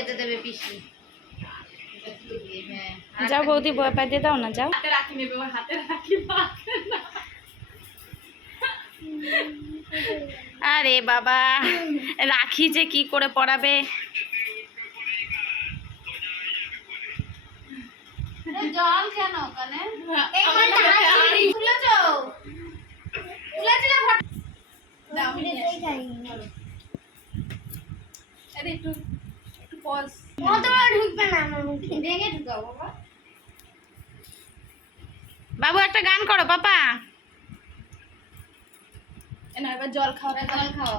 বেঁধে দেবে পিসি। যাও বৌদি বয়া দিয়ে দাও না, যাও। হাতে রাখি নেবে, ওর হাতে রাখি পাবে না। আরে বাবা, রাখি যে কি করে পড়াবে। জল কেন ওখানে? একটু পজ। ঢুকবে না আমার মুখে, ভেঙে ঢুকাও বাবা। বাবু একটা গান করো পাপা। না, এবার জল খাও। জল খাও।